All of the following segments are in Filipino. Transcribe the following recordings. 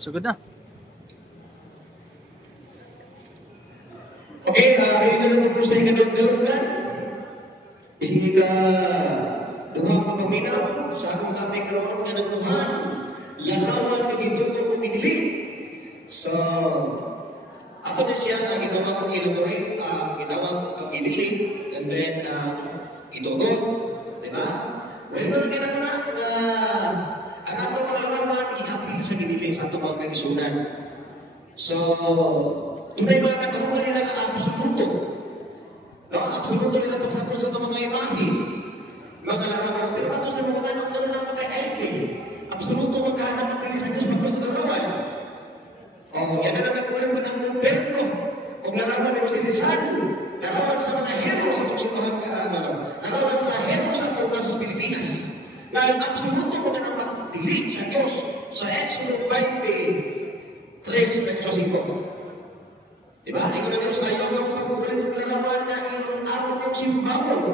Sugod na. Okay, ayun na naman po sa ikadagdalugan. Isig ka duhang papaminaw sa akong kami karoon nga nagpuhan. Larawan ka dito ko kumigilit. So, ako na siya na gitawag kong elaborate, gitawag kong gidilit, and then gitugot, diba? Well, natin ka na ang atong mga larawan i-appeal sa gidilit sa atong mga kaisunan. So, tunay mga katapungan nila na absoluto. No, absoluto nila pagsapos sa mga imahe. Mga larawan, pero atos na mga tanong naman ng mga aite. Absoluto magkahanap ng pilis sa Diyos pagpunto larawan. O, yan na nagkulang mo ng Humberto. O larawan ng Silisal. Larawan sa mga hero sa itong simbahan larawan sa hero sa itong kasos Pilipinas. Na absoluto mo na magdilig sa Diyos sa Exodus 20, 3:5. Diba? Ikaw na Diyos na yung pagpupulit ng larawan na yung araw ng simbahan.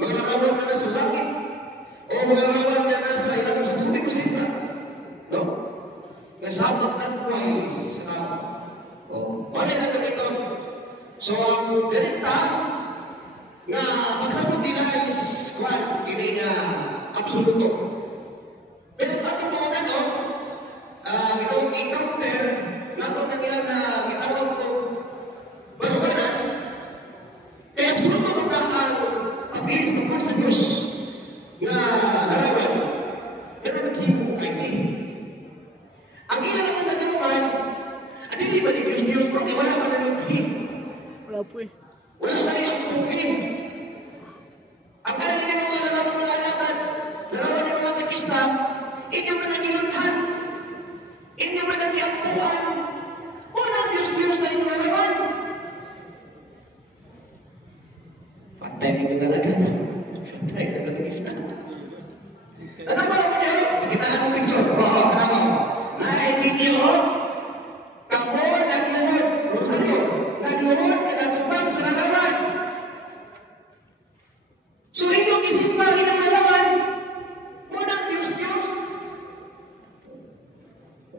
Mga larawan na nasa langit. O mga larawan na nasa ilang sa tubig o sinta. No? Nasabot ng buhay sa tao. O, wala na ganito. So, ang direkta na magsabot nila is hindi na absoluto. Pero pati po ano, gitawag encounter, nato na nila na gitawag ko baruganan, kaya absoluto mo na ang pabilis mo sa Diyos na larawan. Pero naghimo ay di. Ang ilan naman na ginawan, ano hindi ba ni Diyos, porque wala man na naghin. Wala po eh. Wala man yung tungin. Ang kanang hindi mga larawan mga alaman, larawan ng mga takista, inyo man ang ilunhan, inyo man ang iampuan, unang Diyos na inyong larawan. Patay mo yung alagan. Patay na takista. Tanawa ko niyo, ikitaan mo picture. Oo, tanawa mo. Naiinyo, kamo naglumod, Rosario, naglumod, nagatumpang sa larawan. So, inyong isimbahin ang larawan, unang Diyos.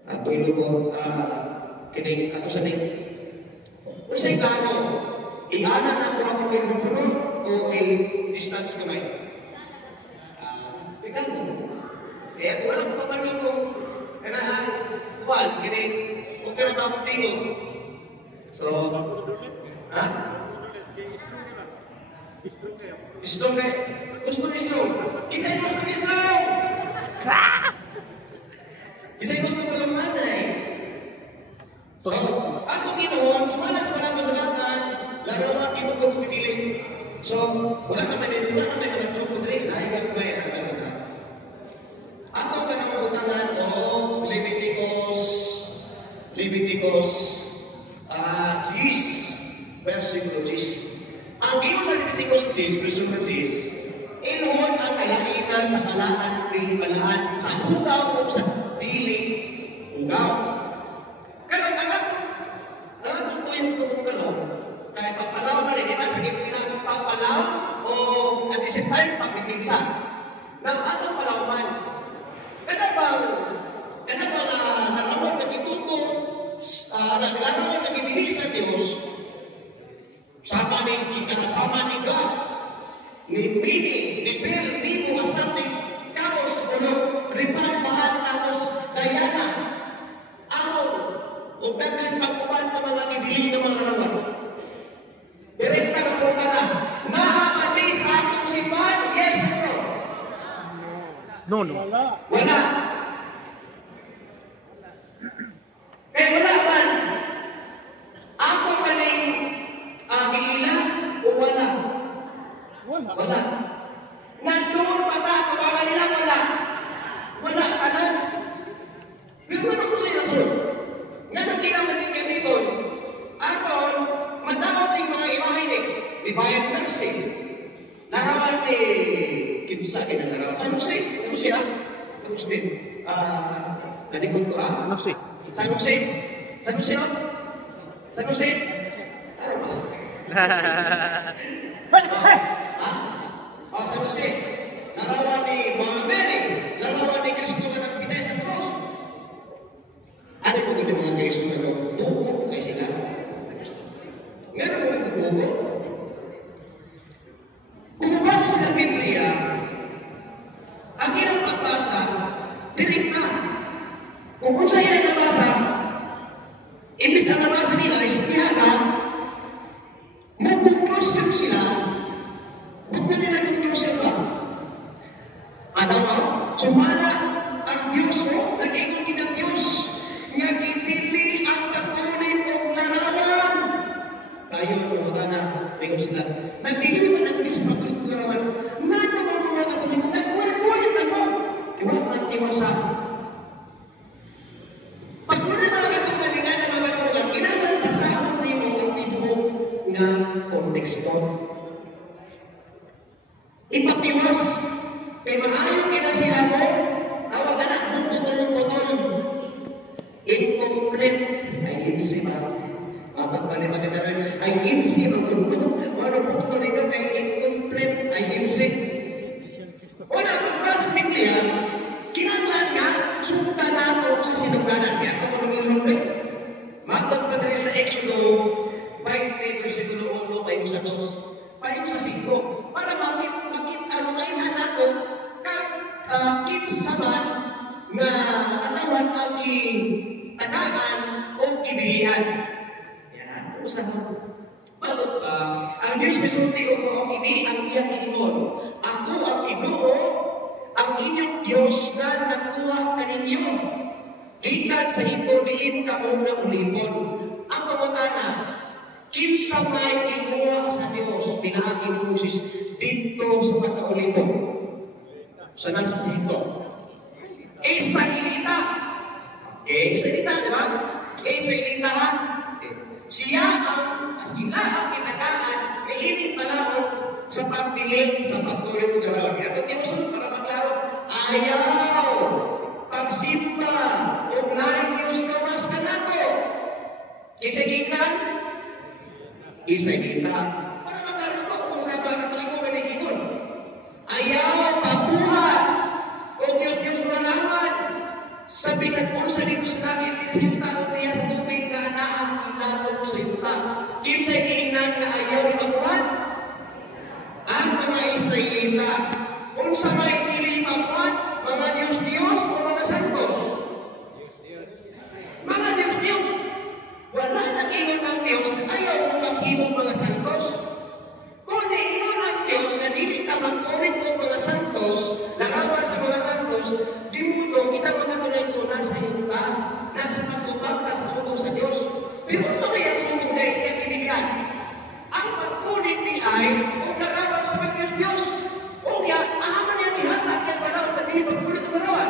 Ato ito po, kinig, ato sa ning. Kung sa'y klaro, i-ana na po ako may puno o i-distance kamay. Ikaw mo. Kaya walang pamanyo kung kanaan, kuwan, kinig, huwag ka na ba akong tingog. So, ha? Istrong kayo. Gusto istrong. Kisa'y gusto istrong! Kisa'y gusto mo lang manay. So, ako ginoon, sumala sa mga kasulatan, larawan dito ko pagdiling. So, wala naman mga tsukod rin, nahigang ba yan ang talaga. Atong kanakutangan o Leviticus 10, versikulo 10. Ang ginoon sa Leviticus 10, versikulo 10, inuhon ang kalainan sa balaan, dili balaan, sa hugaw o sa dili hugaw. Kaya nangatong po yung tumungkalo, kaya pagpalaw na rin, diba? Sa ginoon pagpalaw o at the same time, pagpipinsa ng atong palawan. Kaya bang nalaman na dituto, naglarawan na gibili sa Diyos, sama ni God, ni Pini, ni Bill, ni mo, hasta ni Carlos, Ripan, Mahal, tapos Diana, ako, o dagan pagkupan ng mga gibili ng mga larawan. Direkta na kung na, nahamati sa atong simbahan, yes or no? No. Wala. Kaya wala man. Ako maning gilila o wala? Wala. Nagdoon pa ta, kapama nila wala. Wala, alam. Pero ano ko siya so? Nga nagkina maging gamiton. Aron, matawag ng mga imahinig. Di bayan nursing. Narawan ni kinsa kinagarawan. San Jose? San Jose ha? San Jose din. Nalikod ko ha? Ano si? San Jose? San Jose no? San Jose? San Jose? Larawan ni Mama Mary. Larawan ni Cristo na nagbitay sa cross. Ano po yung mga kayo na buko kayo sila? Ngayon mo yung buko? Kung mabasa sila Biblia, ang ilang pagbasa, direct na. Kung sa'yo ay nabasa, ibig na nabasa nila, istihara, mag-conclusion sila, ba't na nila conclusion ba? Ano ba? Sumala ang Diyos mo, nag-ingon ng Diyos, nga kitili ang patulit o larawan. Tayo, nabuta na, bigong sila. Nag-ingon ba ng Diyos patulit o larawan? Mano ang mga katulit? Nag-ulit ako. Diba? Mantiwasa. Pag muna mga katuligan ng mga katuligan, kinabalasahan ni mo ang tibuok na konteksto. Ipatiwas. Kaya maayon kina sila mo, tawag na na, butol-butol. Incomplete. Ay, insi ba? Mapagpani maganda rin. Ay, insi ba? Ano po rin yung ay incomplete? Ay, insi. Wala, pagpapos sa Biblia, kinanglan nga, sunta na ako sa sinuglanan. Kaya ito kung ilong rin. Mapagpani sa Exodo, 20, versikulo 1, 5 sa 2. 5 sa 5. Para makita nato kang kinsaman na katawan ang tagaan o kinilihan. Yan. Kumusta mo? Bakit ba? Ang Diyos misulti o mo ang ini ang iyang iingon. Ako ang Ginoo, ang inyong Diyos na nakuha kaninyo. Gikan sa ito diin kamo na ulipon. Ang pangutana, kinsa may ginuha sa Diyos, pinaagi ni Moses dito sa pagkaulipon. Sa nasa sa ito. Israelita. Okay, Israelita, di ba? Israelita, sila ang kinagaan, mainit malawag sa pagdilig sa pagtuloy ng garawan. Ito Diyos para maglaro, ayaw, pagsimba, ugnahin Diyos na mas ka nato. Isagitan, Israelita. Para maglaro ito, kung sa mga katoliko may nagingon. Ayaw, pagbuhat, o Diyos malalaman. Sa bisan po sa dito sa langit, sa yung tao niya sa tubig na naakilato mo sa yung tao. Kinsa'y inang na ayaw ipabuhat? Ang mga Israelita. Kung sa may pili ipabuhat, mga Diyos o mga santos? Mga Diyos. Wala nang ingon ng Diyos, ayaw mo maghimong mga santos. Kung niingon ng Diyos na dili ka magkulit o mga santos, narawan sa mga santos, di mo kita mga tunay ko nasa iyo ka, nasa pagtubang ka sa suko sa Diyos. Pero sa may ang suko na iyang kinigan, ang pagkulit ni ay, o narawan sa mga Diyos, o kaya, aman niya ihatag yan palawan sa dili pagkulit o narawan.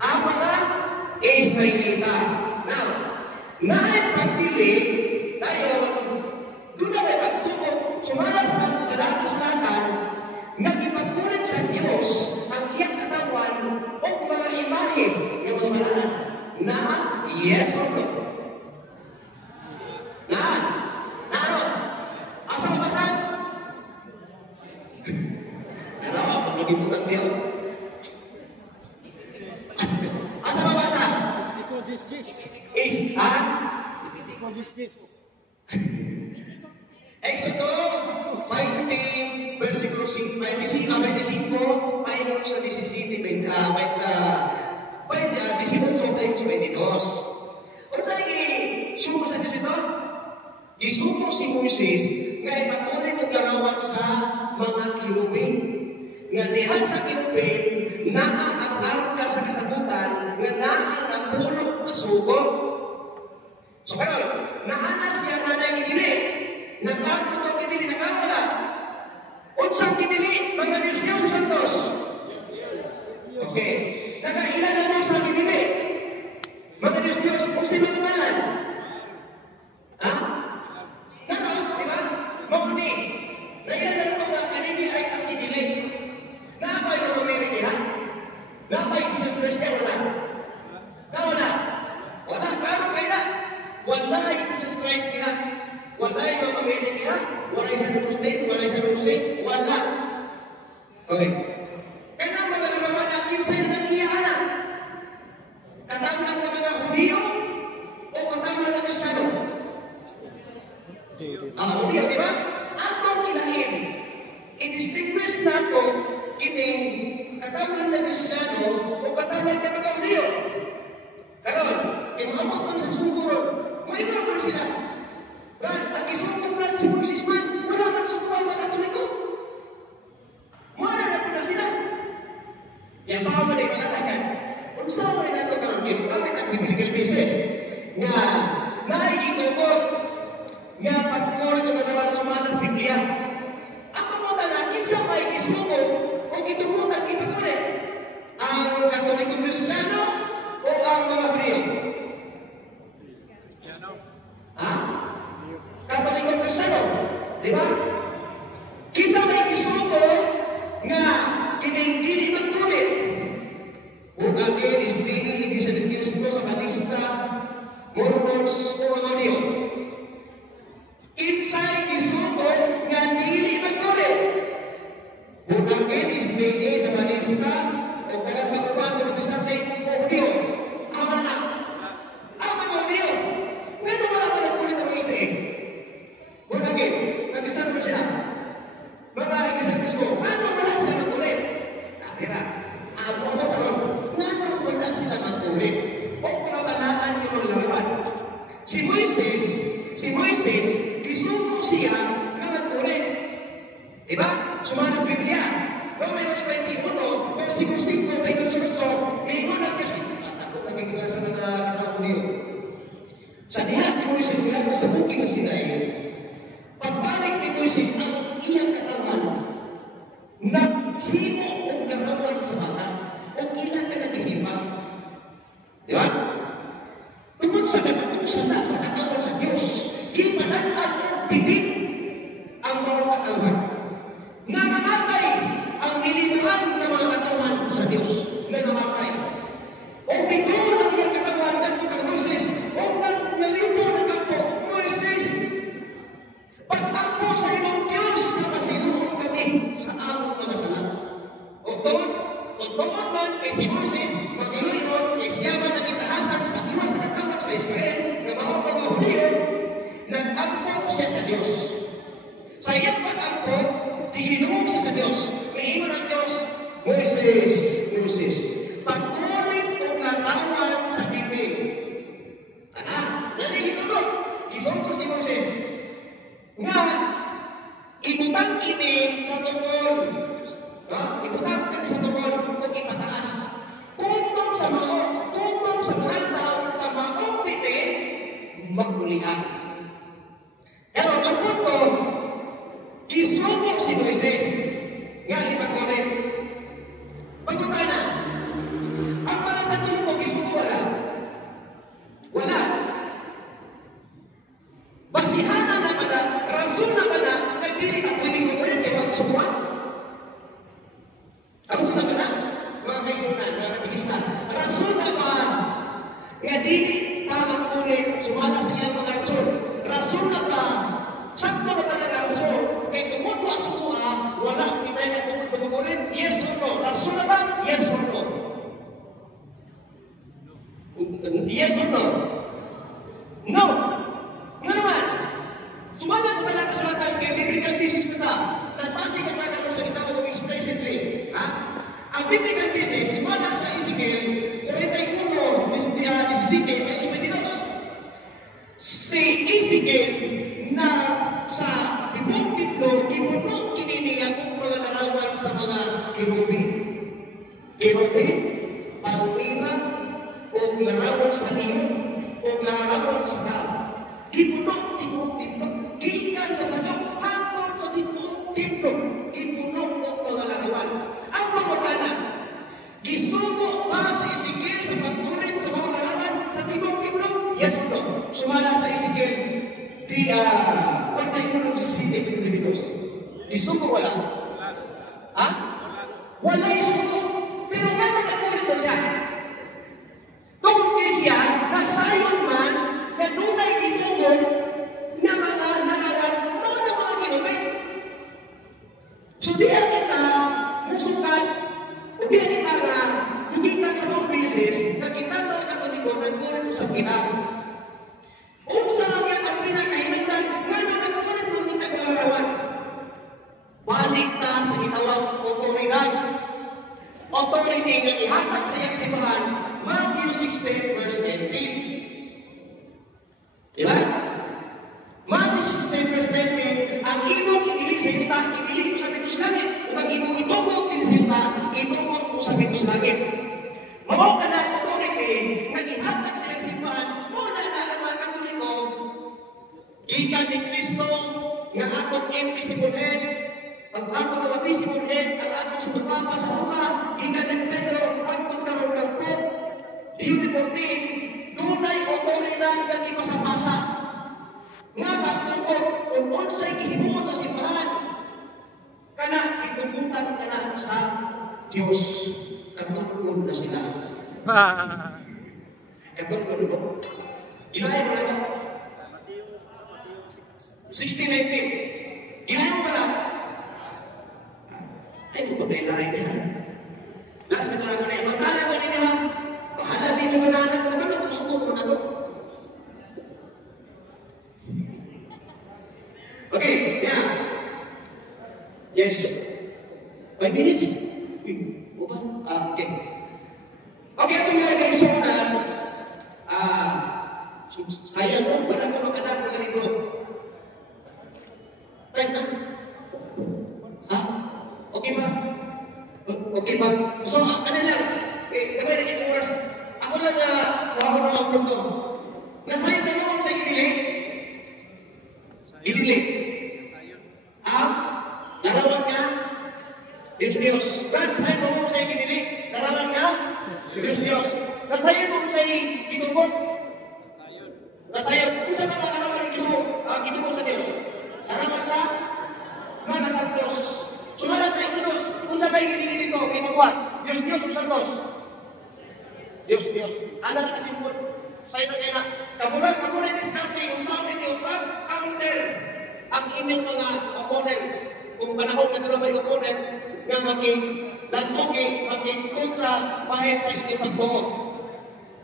Ang mga Israelita. Now, nahin pagpili, tayo, doon na may pagtubog, sumalat pagdalakas-latan, nagipagkulit sa Diyos ang iyang katawan o mga imahe ng mga malaan. Na, yes or no? Na, ano? Asa mabasan? Kalawa, pag nagibutan niyo. Asa mabasa? Is, ha? Exodo 20, versikulo 5, 25, mayroon sa 17, 18, 22. O tayo, sumo sa Diyos ito? Isumo si Moises nga ipatuloy ng larawan sa mga kirubin. Nga diha sa kirubin, naa ang arka sa kasabutan, nga naa ang pulo na sugo. So kayo, naanas siya na nangidili. Nagkato ito kidili, nakawala. Unsang kidili, mga Diyos santos. Okay. Nakailala mo sa kidili. Mga Diyos, kung sino mga malan. Ha? Nako, di ba? Mauni. Nailala ito ba, kanini ay ang kidili. Naapay na mamimili, ha? Naapay Jesus Christ niya, wala. Wala. Wala, karo kayo na. Wala Jesus Christ niya. Wala yung mga pamilya niya, wala yung sa Agustin, wala yung sa Rose, wala. Okay. Kaya mga larawan ng kinsay ng iyaan. Katangkan ng mga Hudi, biblical basis. Nga, naigitubot, nga pagkor ito nagawa sa malas Biblia. Ang mamutan, kinsa may isuko, o gitubutan, gitubulit, ang Katolikong Kristiyano o ang mga Hebreo? Ha? Katolikong Kristiyano, di ba? Kinsa may isuko, nga kinindili magtulit, o kami SDE, Disadikismo, Sabatista, Mormons, o mga Hebreo. Kinsay isuko, nga dili magtulit, o kami SDE, Sabatista, o Karapatuan, o Protestante, o Hebreo. Ama na. Ama mo, Hebreo. Ngayon wala ka nagkulit ang SDE. O kami, nag-isang mo sila. Mga isang ko, ano wala sila magkulit? Nakira, ako taron, ano wala sila magkulit? O pamalaan ng mga larawan. Si Moises, isuko siya na magkulit. Diba? Sumalas Biblia. Romanos 21, versikulo 5, may konsulso, ngayon ang Diyos, ako nagkikila sa mga katawang niyo. Sa diha si Moises mula sa bukid sa Sinai, pagbalik ni Moises ang iyang katawan, naghimo o larawan sa bata, o ilang ka nag-isipan. Di ba? Tungkol sa katawan sa Diyos, imanatan ang bitin ang mga katawan. Nangamatay ang nilinuan ng mga katawan sa Diyos. Nangamatay. O bigol ang iyang katawan ng Moises, o nalipo na kampo, Moises, pag-ampo sa imong Diyos na masinuhon kami sa among mga sala. O doon man kay si Moses, mag-iluyon kay siya man ang itahasan sa pag-iwas sa katawan sa Israel na mga Hudyo, nag-ampo siya sa Diyos. Sa iyang pag-ampo, tiginuong siya sa Diyos. Iiwan ang Diyos, Moses, pagkulit o lalawan sa bibig. Nanigisunod. Isunod si Moses. Nga, ibutang ini sa tukol. Ibutang ini sa tukol kung ipataas. Kungtong sa malantaw, sa maong piti, magbulian. Pero ang punto, isunod si Moises nga ipagkulit. Pagkutana, ang malatatuloy mo, isunod wala. Basihana naman na, rason naman na, nagdili ang pwedeng kumulit kay magsumuan. Rason naman na, mga kaisunan, mga katikistan. Rason naman, nga dili tamang kulit, sumala sa ilang mga rason. Rason naman, sakto na talaga rason, kay tungkol mo asumuha, walang kita na tungkol kumulit, yes or no. Rason naman, yes or no. Yes or no? No! Nga naman, sumala sa pala kasulatan kay biblical thesis kita, nagpasig at tagal mo sa kita mo explicitly. Ang biblical thesis, sumala sa Ezekiel, 41, Ezekiel, ay Ismedinos. Si Ezekiel na sa tibok-tiblo, ipunong kininiya kung mga larawan sa mga kirubin. Kirubin, palmira, o larawan sa iyo, o larawan sa tao. Ipunong, gikan sa sadok, hanggang sa tibok-tiblo, ipunong o mga larawan. Ang pamagana, gisugo ba sa Ezekiel sa pagkulit sa mga larawan sa tibok-tiblo? Yes o no? Sumala sa Ezekiel, pantay mo ng sisili ng Pilipinos. Isugo wala? Ha? Wala isugo. Pero nga nakakulit mo siya. Tungkol siya, nasayon man, na nunay itugod na mga larawan, mga kinumit. So diya kita, musukan, o diya kita nga, yugitan sa mga beses, na kita mga katoliko, nagkulit sa pinag. Unsa lang yan ang pinakahinagdan, nga nakakulit ng kita ng larawan. Balik na sa ginawang otoridad. Authority nga ihatag sa iyang simbahan, Matthew 16, verse 18. Diba? Matthew 16, verse 19, ang imong igili sa yuta, igili sa pitos langit. Kung ang imong itubog din sa yuta, itubog sa pitos langit. Mao ka na authority nga ihatag sa Gikan ni Kristo nga atong invisible head, ang atong mga visible head, ang atong sumupapa sa uma, gikan ni Pedro, ang pagkaroon ng Pope, Leo XIV, dunay otoridad nga ipasapasa. Nga magtungkol kung unsay gihimuon sa simbahan, kana itubutan kana sa Diyos. Katungkol na sila. Katungkol mo. Ilahin mo na ba? 1619. Ilahin mo na lang. Ay, mo ba kayo lahin niya? Last minute lang mo na yan. Magkala ko ninyo ha. Bahala din mo na anak mo. Ano gusto mo na ito? Okay, yeah. Yes. 5 minutes? Okay. Okay, ito mga guys, sayang ko, wala ko magandang mga libro. Time na. Ha? Okay ba? Okay ba? So, ano lang, kami naging oras, ako lang ako ng mga punto. Nasayang na noon sa ginilig? Ginilig. Larawan ka? Diyos. Brad, nasayang mo sa ginilig? Larawan ka? Diyos. Nasayang mo sa gitubot? Nasayang. Kung sa mga larawan ni gitubot sa Diyos? Larawan sa mga santos. Sumara sa Exodus. Kung sa kayo ginilig dito, gitubot. Diyos, santos. Diyos. Alam na kasimpon. Sa'yo na kayo na. Kamulan diskarte. Kung sa amin yung pag-counter ang inyong mga opponent. Kung panahon na ito may opponent, nga kontra bahit sa inyong pagtuon.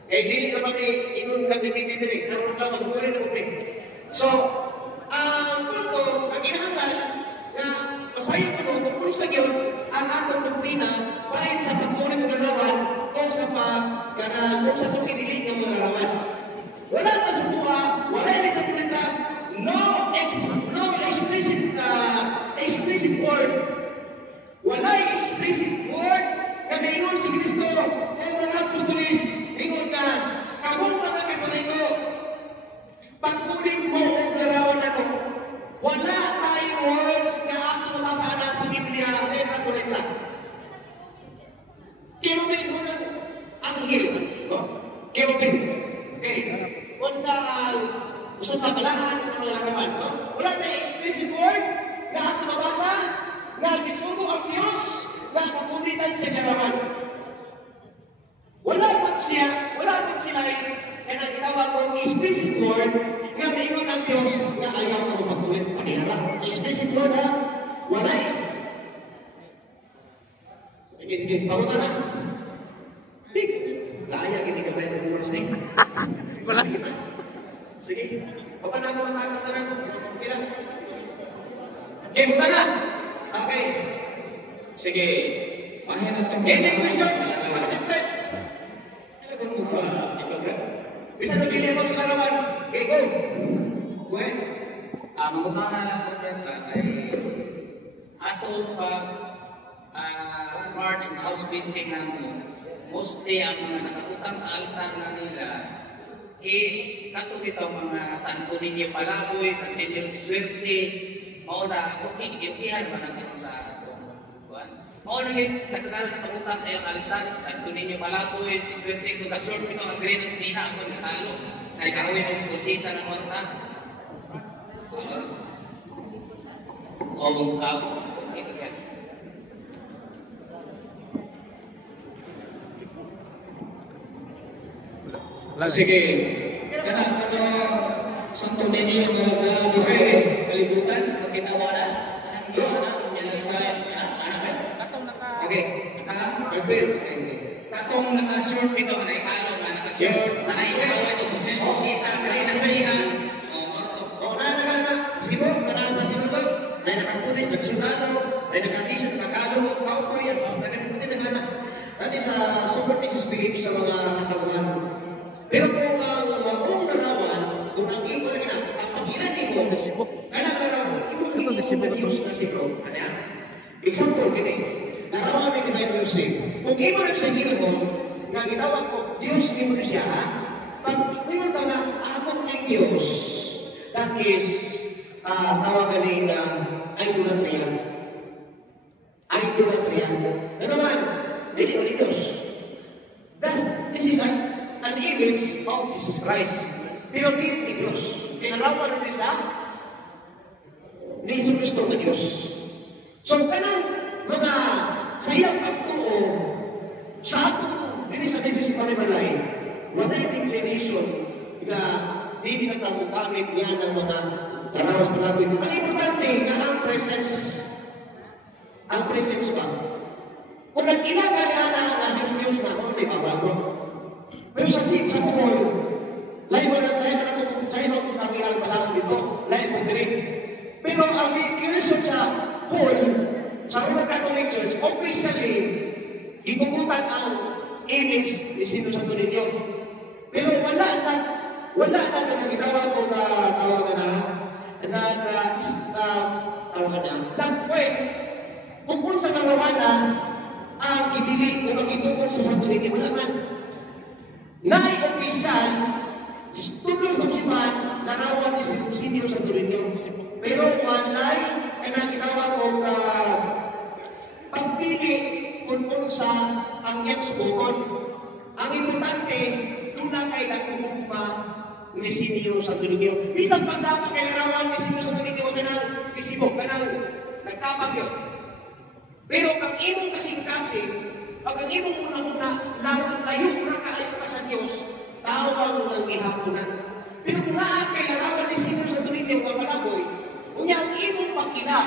Dili naman ingon nagpipiti dili, karon lang magmuli na ulit. So, ang punto, ang kinahanglan na masayang kung sa yun, ang atong doktrina bahit sa pagkulit ng larawan o sa kung sa itong inilig ng mga larawan. Wala na sa buha, wala na kapulitan, no explicit word. Wala explicit word na naingon si Kristo o mga apostolis. Ingon ka, kagong mga Katoliko, pagkulit mo o larawan ako. Wala tayong words na ato mabasana sa Biblia ay Katolika. Kerubin mo ng anghel. Kerubin. Okay. Usa sa balahan ng mga larawan. Wala tayong explicit word na ato mabasa na gisugo ang Diyos na kapulitan sa larawan. Wala po sila na nagtawag ko explicit word na maingon ang Diyos na ayaw na mapakulit. Paniharap. Explicit word ha? Wala eh. Sige, pamuta na. Kaya, hindi ka pwede ng oras na eh. Wala kita. Sige, papanagawa tayo na. Okay lang. Okay, muta na. Okay. Sige. Mahirap itong any question? Accepted. Alam mo ba? Ikaw ba? Bisa na dilema sa larawan. Okay, go. Well, mamutana lang po rin ay ato pa March na auspicing ng mostly ang mga nakaputang sa altar na nila is katulitaw mga Santo Niño Palaboy, Santo Niño Diswerte, mauna, okay-han ba natin sa buwan? Mauna yung kasanaran na nakaputang sa iyong altar, Santo Niño Palaboy, Diswerte, kung ka-short ito ang greatest nina ako ang natalo, ay kawin ng kusita ng wanta. O kapo, ito yan. Sige, kada Santo Niño nga nagdabigay kalibutan, kapitawanan, yan sa anak. Okay, Albert, katong naka-short ito, naikalo nga, naka-short, naikawa ito, kusita, kaya nagsahihan, sige mo, kanasa sinulog, ay nakakulit, nagsunalo, ay nakatisyon, nakakalo, kaupo yan, nagkakakulit ng anak. Dati sa Super Thesis Philip sa mga katawahan. Pero kung ang maong larawan, kung ang imo na gina, ang pangilan imo, anak larawan, imo na Diyos na si Bro. Ano? Example, gini, larawan ni Divine Mercy. Kung imo na siya imo, nga gitawag ko, Diyos imo na siya, pag imo ka na, among ng Diyos, na that is tawagan na idolatria. Idolatria. Ano naman? Dili o Diyos. This is an image of Jesus Christ. Pero dili Diyos. Pinalawan na sa ni Jesus Cristo na Diyos. So, kanang mga sayang pagtuo sa ato, dili sa Jesus Palimalay, wala yung inclination na hindi na tamugamit niya ng mga karawang-karawin. Ang importante na ang presence ba? Kung nag-ilaga na Diyos na kung may babago. Pero sa Paul, lahi mo kung nakilang palang dito, lahi mo din. Pero ang inclination sa Paul, sa Roman Catholic Church, officially, itugutan ang image ni Sino Santo Niño. Pero wala na ginawa ko na tawagan that way, kung sa kalawanan, ang idili o magitungkol sa Santo Niño, wala man. Nai-official, tulog ko si man, narawan ni Sino Santo Niño. Pero walay, na ginawa ko na pagpili kung sa ang yes bukod. Ang importante, doon na kayo nagkumugma ni Sino Santo Niño. Bisang pagdama kay narawan ni Sino Santo Niño, kanang isibok, kanang nagkapag yun. Pero ang imong kasing-kasing, pag ang imong una-una, layo na kaayo ka sa Diyos, tawag ng ihapunan. Pero kung kay narawan ni Sino Santo Niño, ang palaboy, unya ang imong pag-ina,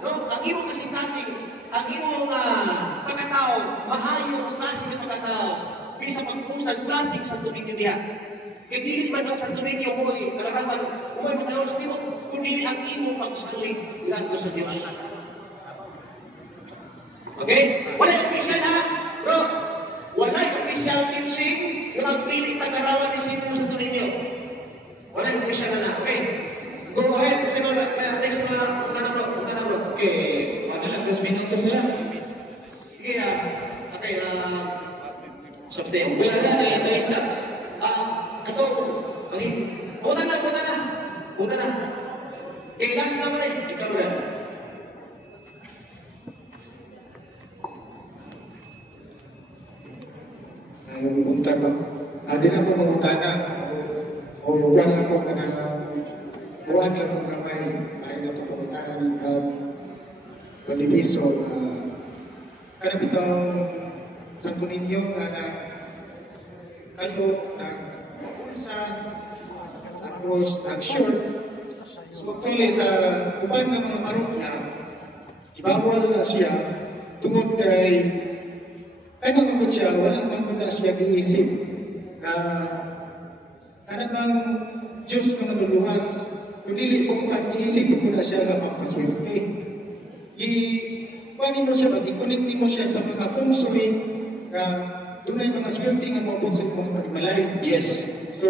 no? Ang imong kasing-kasing, ang imong pagkatao, maayo ang klaseng ng pagkatao, bisa pagpusan klaseng Santo Niño niya. Kaya dili man ang Santo Niño mo'y kalagaman, mo'y magkalaw sa Diyos, kundi ang imong pagsalig lang sa Diyos. Okay? Wala yung official ha? Bro, wala yung official teaching yung magpili pag-arawan ni Sino Santo Niño. Wala yung official na. Okay? Go ahead. Sino next na punta na bro. Okay. Madalang 2 minutos na. Sige na. Okay. Sabte. Wala na. Ito is na. Ito. Okay. Punta na. Okay. Last na mo rin. Ikaw rin. Pumunta ba? Di na po mamunta na. O buwan na po ka na. Buwan na po kamay. Ay na po pumunta na ng crowd. Palibiso. Kanap itong Santo Niño na kano na pulsa tapos nag-short. So actually sa uban ng mga parokya, ibawal na siya tungod kay ano naman siya, wala naman na siya iisip na kanabang Diyos na maluluwas. Kung dili sa upat, iisip ko na siya na pampaswerte. Paano mo siya, i-connect mo siya sa mga feng shui na doon ay mga swerte nga mabot sa mga pagmalay. Yes. So,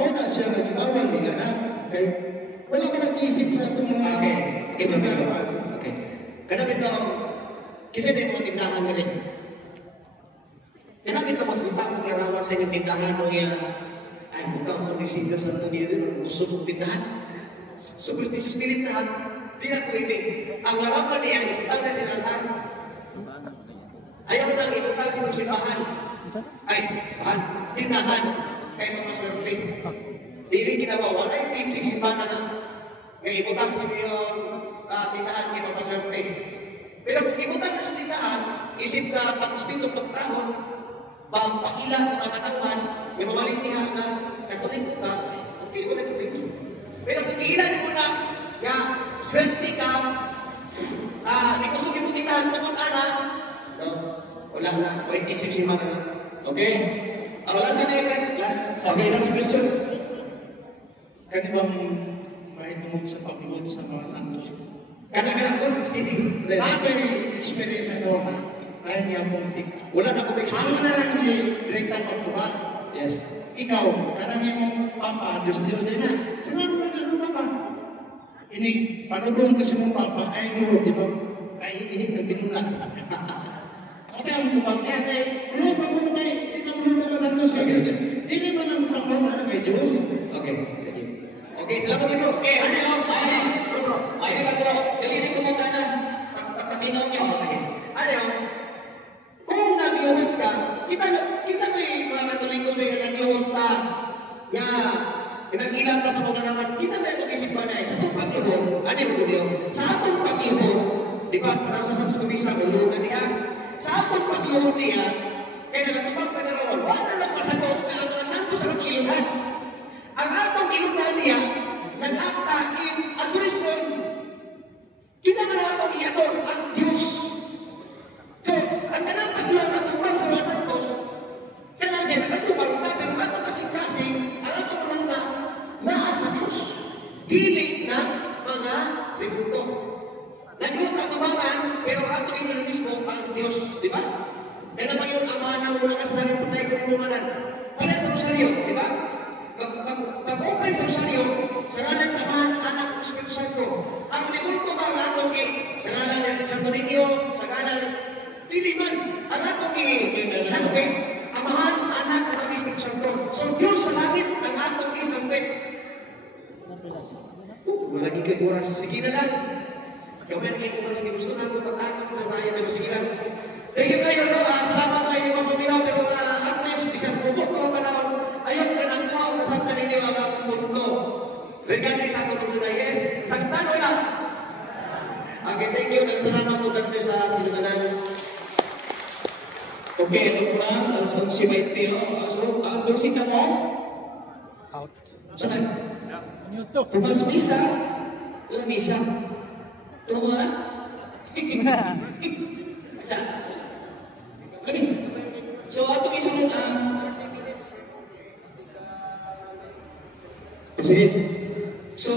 na siya nag-ibawal nila na. Kaya wala ka nag-iisip sa itong mga kasagawan. Okay. Kanapit lang, kasi na yung mga tindahan na rin. Kaya kita magbutang kung larawan sa inyong tindahan o yan, ay butang mo ni Sino Santo Niño, gusto mong tindahan. Superstitious spirit na, di na pwede. Ang larawan niya, ibutang na sinaltan. Ayaw nang ibutang yung simbahan. Ay, simbahan, tindahan, kay mga swerte. Dili ginawa, wala yung teaching simbahan na. Kaya ibutang ko yung tindahan kay mga swerte. Pero kung ibutang na sa tindahan, isip na pag-spito pagtahon, pagpakila sa mga katawan, may mawalik niya na katolik ka, okay, wala ko dito. Pero kung ilan mo na, nga, swerte ka, di ko sugi mo tinahan, pagkakana, no, wala na, pwede isip na. Okay? Last na na last question. Kanibang mahitungog sa pagluod sa mga santos. Kana-kana ko, sige. Bakit experience sa mga ay niya pong six. Wala na ko Ano na lang ni direkta pagtuwa? Yes. Ikaw, kanang imong papa, Diyos din na. Siguro mo Diyos mo papa. Ini, panugong kasi mong papa, ay mo, di ba? Kay ihi ka binulat. Okay, ang tubag niya, kay, ano pa mo kay, di ka mo na masantos ka. Hindi ba nang pagmama kay Diyos? Okay, thank you. Okay, salamat kayo. Ano yun? Mahinig ako. Galitin ko muna na. Pagpatinaw niyo. Ano yun? Kung nagluhod ka, kita may mga natuloy-tuloy na nagluhod ka, na pinag-ilang ka sa mga naman, kita may itong isipan na sa itong pagluhod, ano yung video? Sa atong pagluhod, di ba, nasa sa subisa, ulungan niya, sa atong pagluhod niya, kaya nagatubang ka na rawal, wala lang masagot na ang mga santo sa kakiluhan. Ang atong iluhan niya, nag-akta in adoration, kita na atong iador ang Diyos. So, ang ganang pagluhod at tubang sa mga santos, kaya siya nagatubang na, pero ato kasing-kasing, ang atong unang naa sa Diyos. Dili na mga tributo. Nagluhod at tubangan, pero ato iluhan mismo ang Diyos. Di ba? Kaya naman yung amahan ng mula kasi namin patay ko ng umalan. Wala sa Rosaryo, di ba? Pag-open sa Rosaryo, sa ngalan sa amahan sa anak ng Espiritu Santo. Ang libulto ba ang atong sa ngalan ng Santo Niño, sa ngalan ng Piliman, ang atong nagpit, amahan, anak ng Espiritu Santo. So Diyos sa langit, ang atong isangpit. Wala kayo oras. Sige na lang. Gawin kayo oras. Gusto na kung patakot na tayo. Pero sige lang. Thank you kayo, no? Salamat sa inyo mga paminaw. Pero at least, bisan po ito ang panahon. Ayun, pinagpo ang nasanta ninyo ang atong punto. Regarding sa atong punto na yes. Sagtano lang. Okay, thank you. Salamat po dito sa tinuganan. Okay, ito po na. Alas 11:20, no? Alas 12 na mo? Out. Saan? Minuto. Kung mas misa, wala misa. Ito mo na? Saan? Okay. So, atong isunod ang... Sige. So,